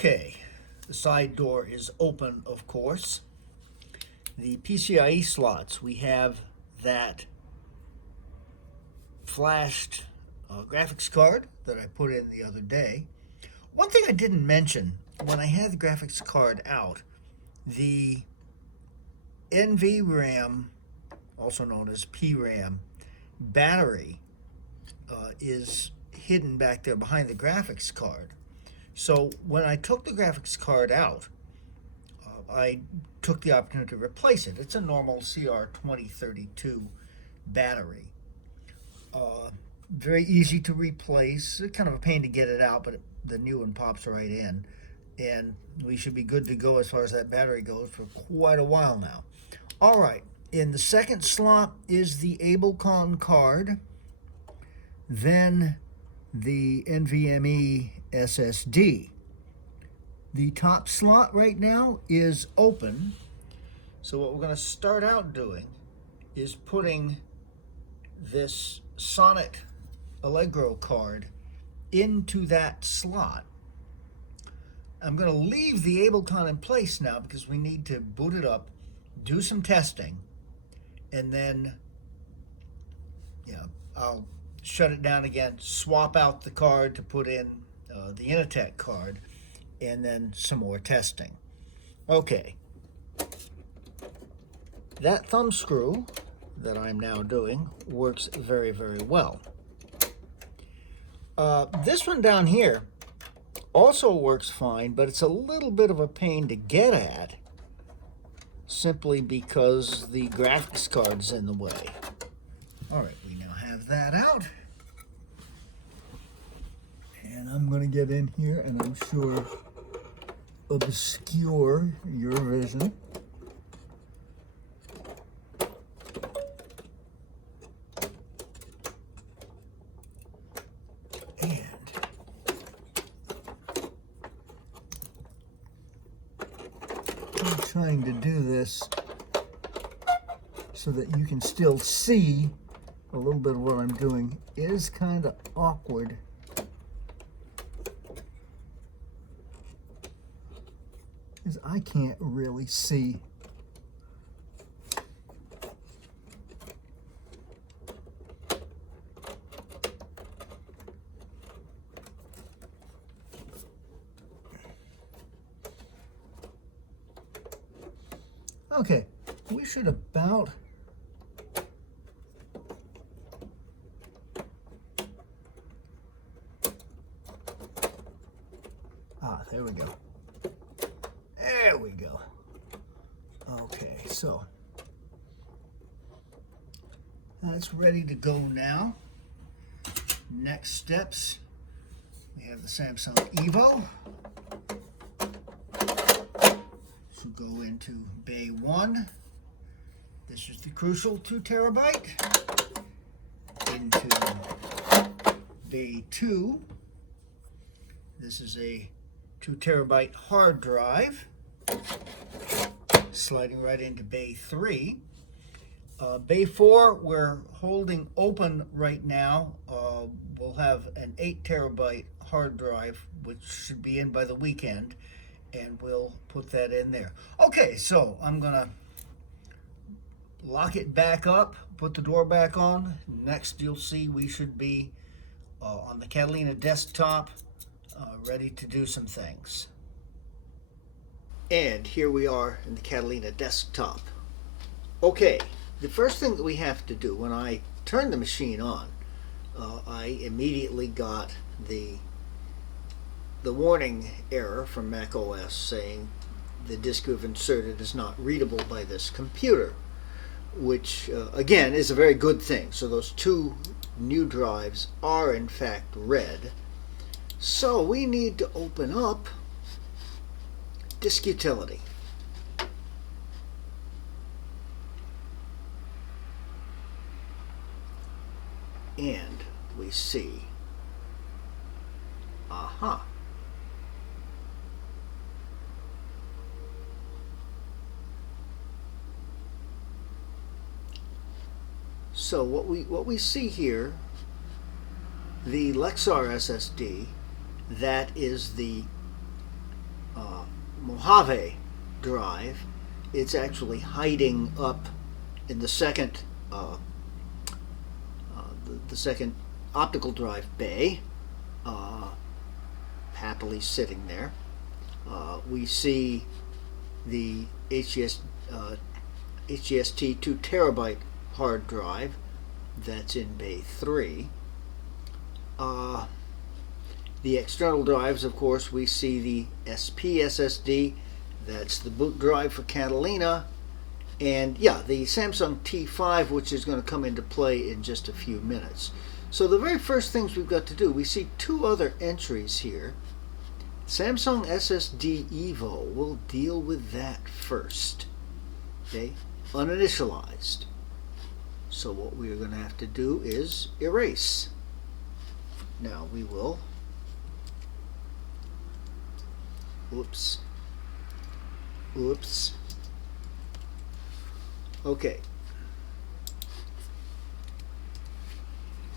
Okay, the side door is open, of course. The PCIe slots, we have that flashed graphics card that I put in the other day. One thing I didn't mention, when I had the graphics card out, the NVRAM, also known as PRAM, battery is hidden back there behind the graphics card. So when I took the graphics card out, I took the opportunity to replace it. It's a normal CR2032 battery. Very easy to replace. Kind of a pain to get it out, but the new one pops right in. And we should be good to go as far as that battery goes for quite a while now. All right, in the second slot is the Ablecon card, then the NVMe SSD. The top slot right now is open. So what we're going to start out doing is putting this Sonnet Allegro card into that slot. I'm going to leave the Ablecon in place now because we need to boot it up, do some testing, and then I'll shut it down again, swap out the card to put in the Inatech card, and then some more testing. Okay. That thumb screw that I'm now doing works very, very well. This one down here also works fine, but it's a little bit of a pain to get at simply because the graphics card's in the way. All right, we now have that out. And I'm going to get in here and I'm sure obscure your vision. And I'm trying to do this so that you can still see a little bit of what I'm doing. It is kind of awkward. Because I can't really see. Okay, we should about there we go. There we go. Okay, so that's ready to go now. Next steps, we have the Samsung Evo. Should go into Bay 1. This is the crucial 2 terabyte. Into Bay 2. This is a 2 terabyte hard drive. Sliding right into Bay 3. Bay 4 we're holding open right now. We'll have an 8 terabyte hard drive which should be in by the weekend, and we'll put that in there. Okay, so I'm gonna lock it back up, put the door back on. Next you'll see we should be on the Catalina desktop, ready to do some things. And here we are in the Catalina desktop. Okay, the first thing that we have to do, when I turn the machine on, I immediately got the warning error from Mac OS saying the disk you've inserted is not readable by this computer, which again is a very good thing. So those 2 new drives are in fact read. So we need to open up Disk Utility. And we see, aha. So what we see here, the Lexar SSD, that is the Mojave drive, it's actually hiding up in the second the second optical drive bay, happily sitting there. We see the HGST 2 terabyte hard drive that's in bay 3. The external drives, of course, we see the TB SSD, that's the boot drive for Catalina, and yeah, the Samsung T5, which is going to come into play in just a few minutes. So the very first things we've got to do, we see two other entries here. Samsung SSD Evo, we'll deal with that first. Okay, uninitialized. So what we are going to have to do is erase. Now we will, oops. Okay.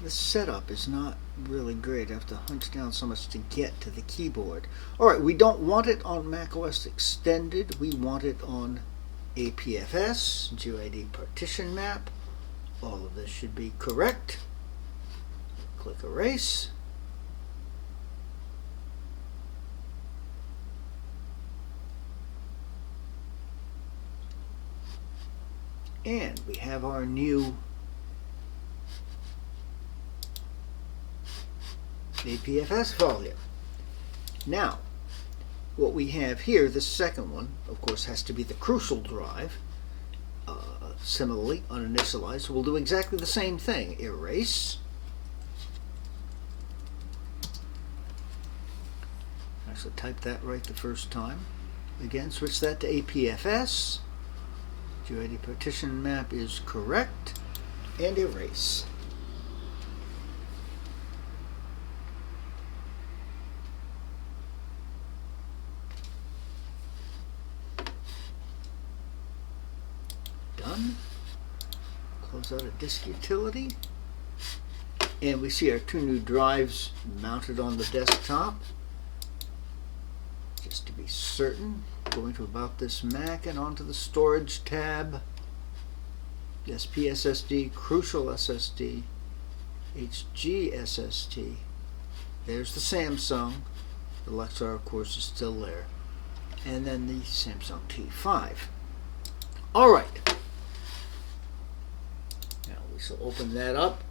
This setup is not really great. I have to hunch down so much to get to the keyboard. Alright, we don't want it on macOS Extended. We want it on APFS, GUID partition map. All of this should be correct. Click erase. And we have our new APFS file here. Now, what we have here, the second one, of course, has to be the crucial drive. Similarly, uninitialized. So we'll do exactly the same thing. Erase. Actually, type that right the first time. Again, switch that to APFS. GUID partition map is correct. And erase. Done. Close out a disk utility. And we see our two new drives mounted on the desktop. Just to be certain, going to About This Mac and onto the Storage tab. TB SSD, Crucial SSD, HG SSD. There's the Samsung. The Lexar, of course, is still there. And then the Samsung T5. All right. Now we shall open that up.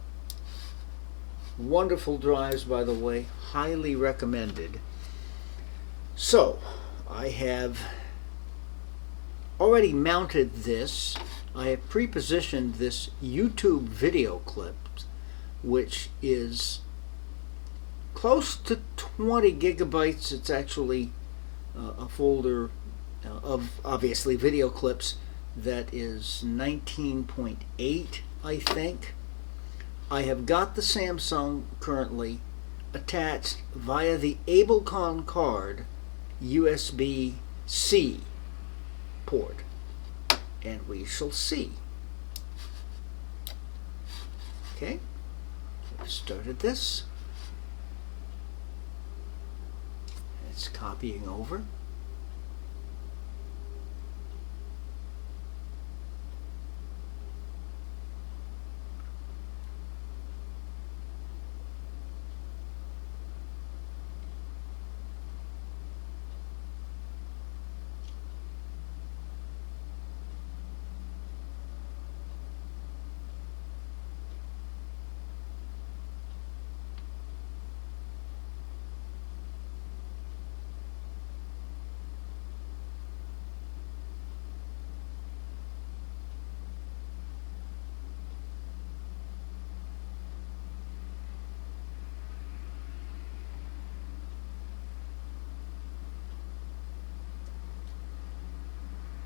Wonderful drives, by the way. Highly recommended. So, I have already mounted this. I have pre-positioned this YouTube video clip, which is close to 20 gigabytes. It's actually a folder of, obviously, video clips that is 19.8, I think. I have got the Samsung currently attached via the Ablecon card USB-C port, and we shall see. Okay, I've started this. It's copying over.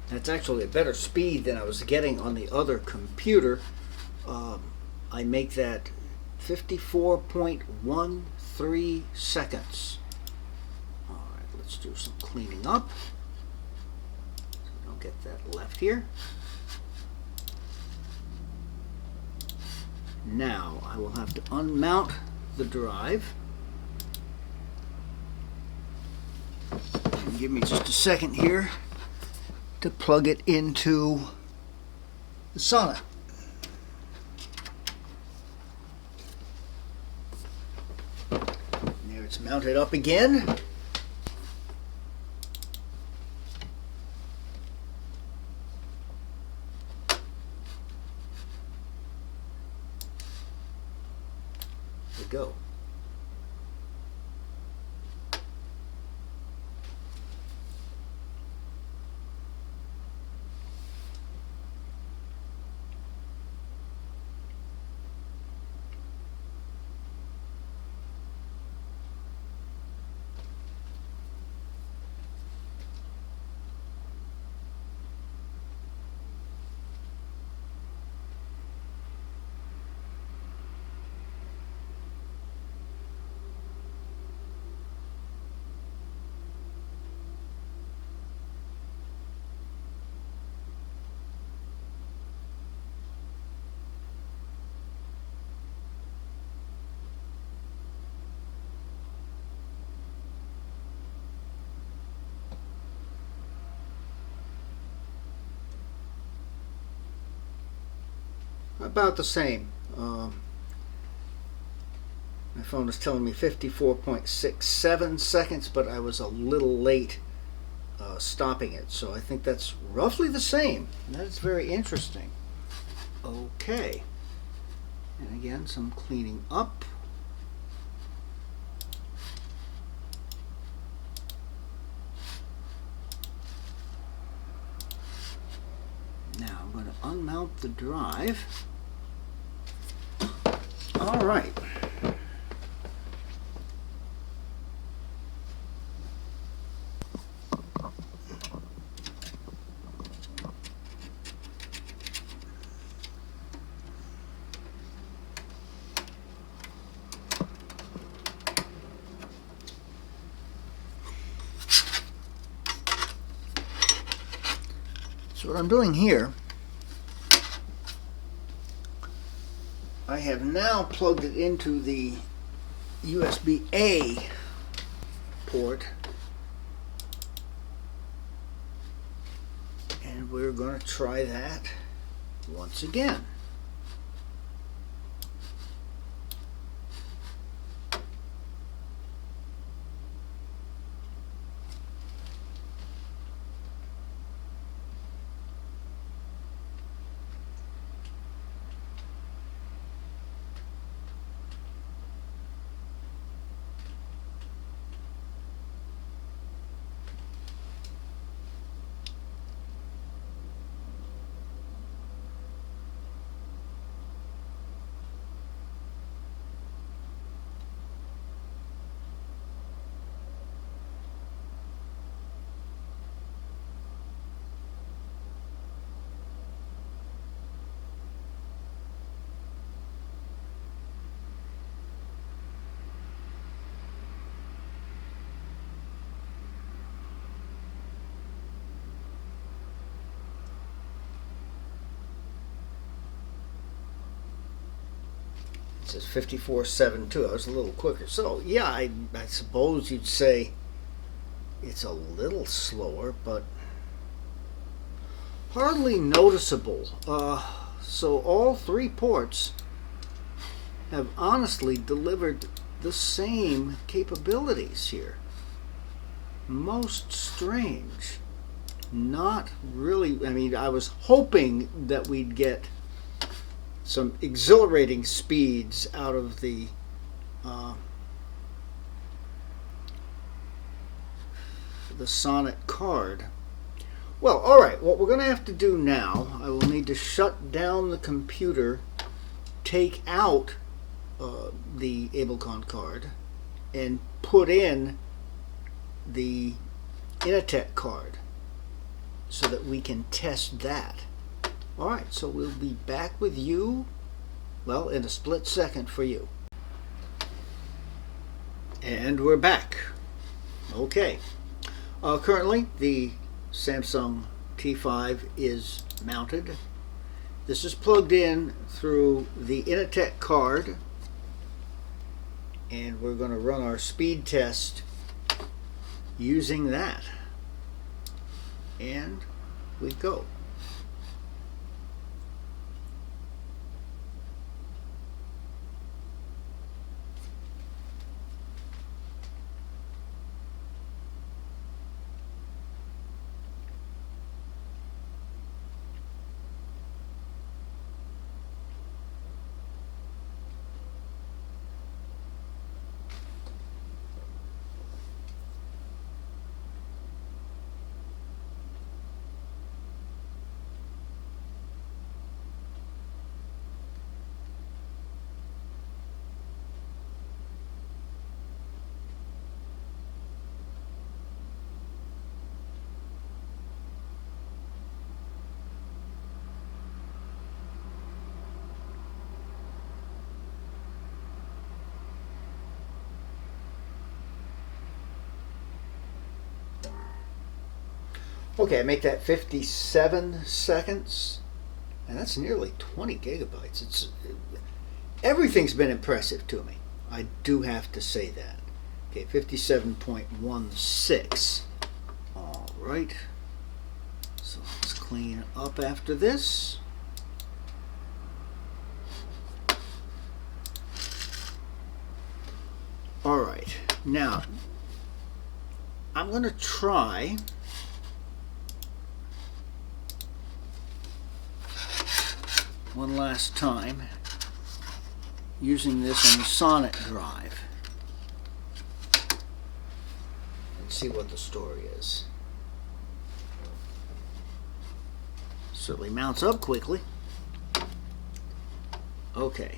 That's actually a better speed than I was getting on the other computer. I make that 54.13 seconds. All right, let's do some cleaning up. So don't get that left here. Now I will have to unmount the drive. Give me just a second here to plug it into the Sonnet. There it's mounted up again. There we go. About the same. My phone is telling me 54.67 seconds, but I was a little late stopping it, so I think that's roughly the same. That is very interesting. Okay, and again, some cleaning up. Now I'm going to unmount the drive. All right. So what I'm doing here, I have now plugged it into the USB-A port, and we're going to try that once again. It says 54.72. I was a little quicker. So, yeah, I suppose you'd say it's a little slower, but hardly noticeable. So all three ports have honestly delivered the same capabilities here. Most strange. Not really. I mean, I was hoping that we'd get some exhilarating speeds out of the Sonnet card. Well, all right, what we're going to have to do now, I will need to shut down the computer, take out the Ablecon card, and put in the Inatech card so that we can test that. All right, so we'll be back with you, well, in a split second for you. And we're back. Okay. Currently, the Samsung T5 is mounted. This is plugged in through the Inatech card, and we're going to run our speed test using that. and we go. Okay, I make that 57 seconds, and that's nearly 20 gigabytes. Everything's been impressive to me. I do have to say that. Okay, 57.16. All right. So let's clean up after this. All right. Now, I'm going to try one last time using this on the Sonnet drive. Let's see what the story is. Certainly mounts up quickly. Okay.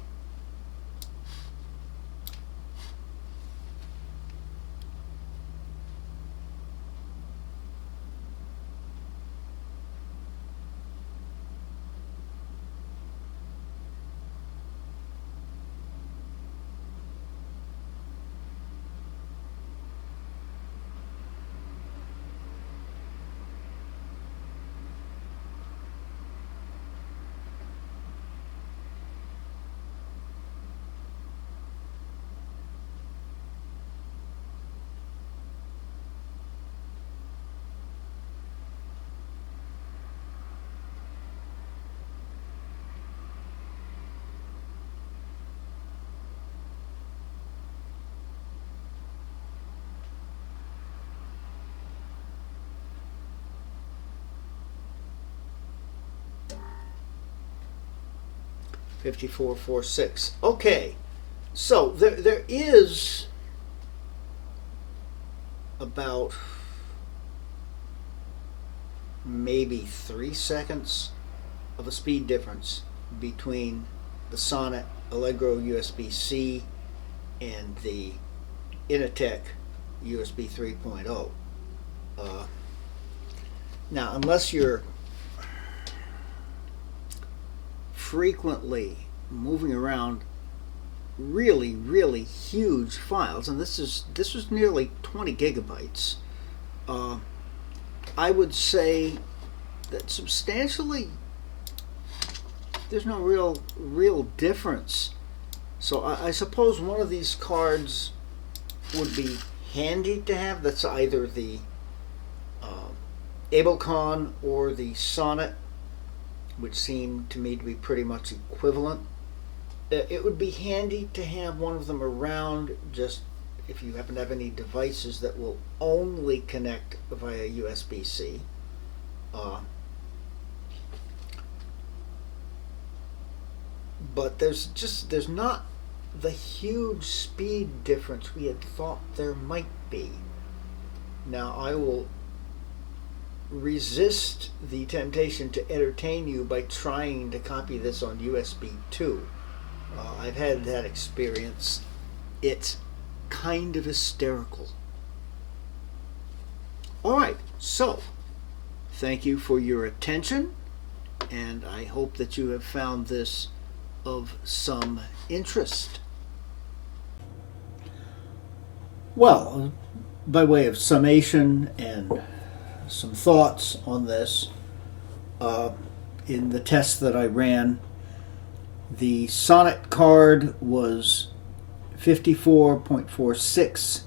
$54.46. Okay, so there is about maybe 3 seconds of a speed difference between the Sonnet Allegro USB-C and the Inatech USB 3.0. Now, unless you're frequently moving around really huge files, and this was nearly 20 gigabytes, I would say that substantially there's no real difference. So I suppose one of these cards would be handy to have. That's either the Ablecon or the Sonnet, which seem to me to be pretty much equivalent. It would be handy to have one of them around, just if you happen to have any devices that will only connect via USB-C. But there's not the huge speed difference we had thought there might be. Now, I will resist the temptation to entertain you by trying to copy this on USB 2. I've had that experience. It's kind of hysterical. Alright, so thank you for your attention, and I hope that you have found this of some interest. Well, by way of summation and some thoughts on this, in the test that I ran, the Sonnet card was 54.46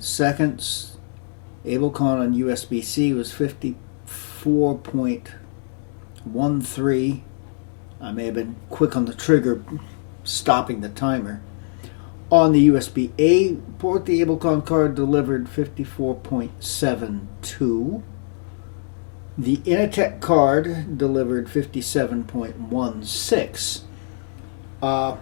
seconds, Ablecon on USB-C was 54.13. I may have been quick on the trigger stopping the timer. On the USB-A port, the Ablecon card delivered 54.72. The Inatech card delivered 57.16. I'm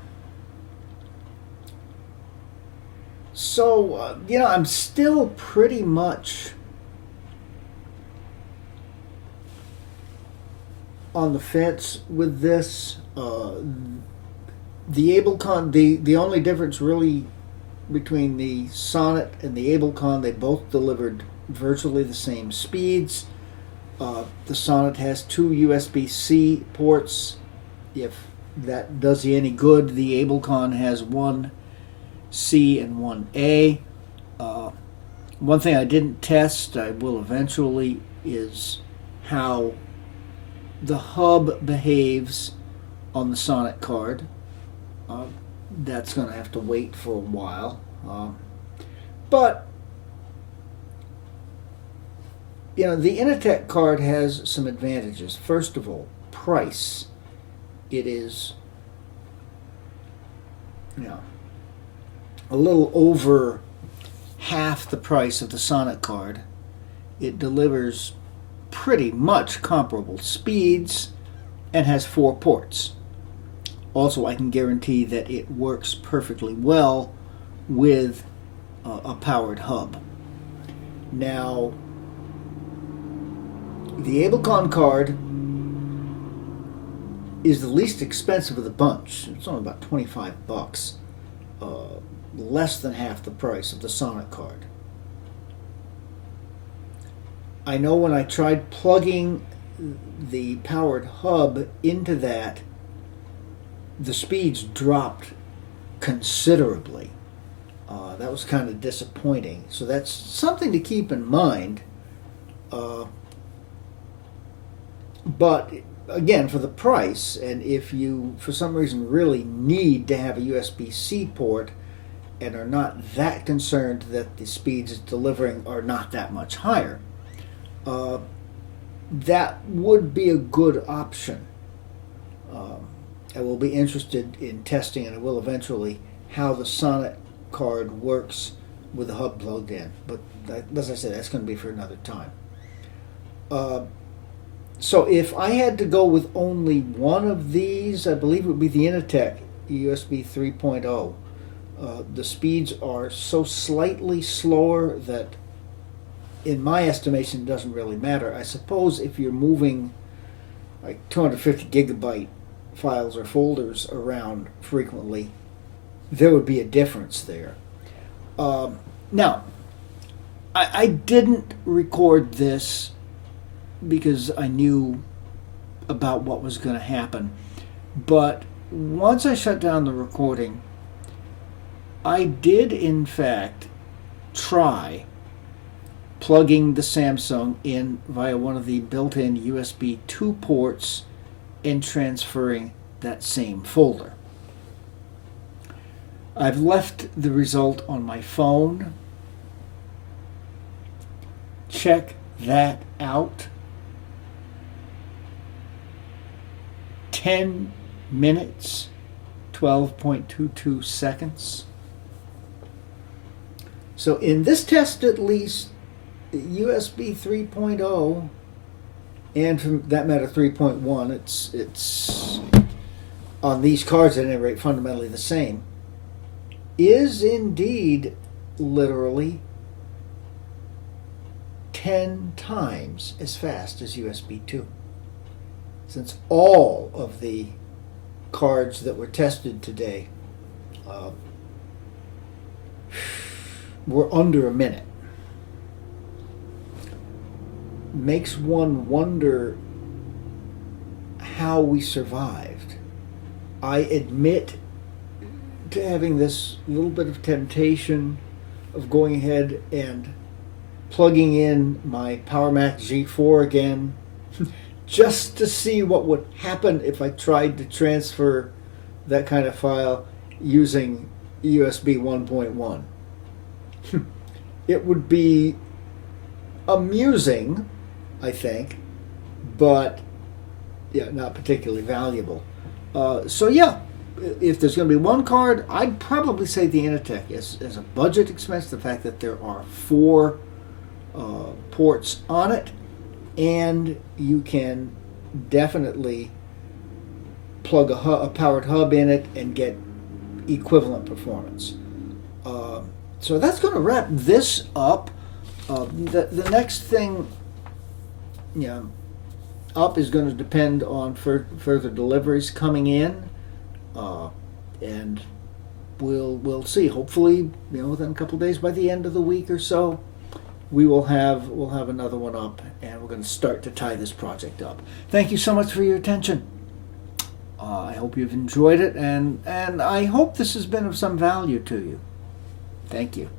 still pretty much on the fence with this. The Ablecon, the only difference really between the Sonnet and the Ablecon, they both delivered virtually the same speeds. The Sonnet has 2 USB-C ports. If that does you any good, the Ablecon has 1 C and 1A. One thing I didn't test, I will eventually, is how the hub behaves on the Sonnet card. That's going to have to wait for a while. But the Inatech card has some advantages. First of all, price. It is a little over half the price of the Sonnet card. It delivers pretty much comparable speeds and has 4 ports. Also, I can guarantee that it works perfectly well with a powered hub. Now, the Ablecon card is the least expensive of the bunch. It's only about $25, less than half the price of the Sonnet card. I know when I tried plugging the powered hub into that, the speeds dropped considerably. That was kind of disappointing. So that's something to keep in mind. But again, for the price, and if you for some reason really need to have a USB-C port and are not that concerned that the speeds it's delivering are not that much higher, that would be a good option. I will be interested in testing, and I will eventually, how the Sonnet card works with the hub plugged in. But as I said, that's going to be for another time. So if I had to go with only one of these, I believe it would be the Inatech USB 3.0. The speeds are so slightly slower that, in my estimation, it doesn't really matter. I suppose if you're moving like 250 gigabyte files or folders around frequently, there would be a difference there. Now, I didn't record this because I knew about what was going to happen, but once I shut down the recording, I did in fact try plugging the Samsung in via one of the built-in USB 2 ports and transferring that same folder. I've left the result on my phone. Check that out. 10 minutes, 12.22 seconds. So in this test at least, USB 3.0, and for that matter 3.1, it's on these cards at any rate fundamentally the same, is indeed literally 10 times as fast as USB 2. Since all of the cards that were tested today were under a minute. Makes one wonder how we survived. I admit to having this little bit of temptation of going ahead and plugging in my PowerMac G4 again just to see what would happen if I tried to transfer that kind of file using USB 1.1. It would be amusing, I think, but yeah, not particularly valuable. So yeah, if there's going to be one card, I'd probably say the Inatech as a budget expense. The fact that there are 4 ports on it, and you can definitely plug a powered hub in it and get equivalent performance. So that's going to wrap this up. The next thing, up is going to depend on further deliveries coming in, and we'll see. Hopefully, within a couple of days, by the end of the week or so, we'll have another one up, and we're going to start to tie this project up. Thank you so much for your attention. I hope you've enjoyed it, and I hope this has been of some value to you. Thank you.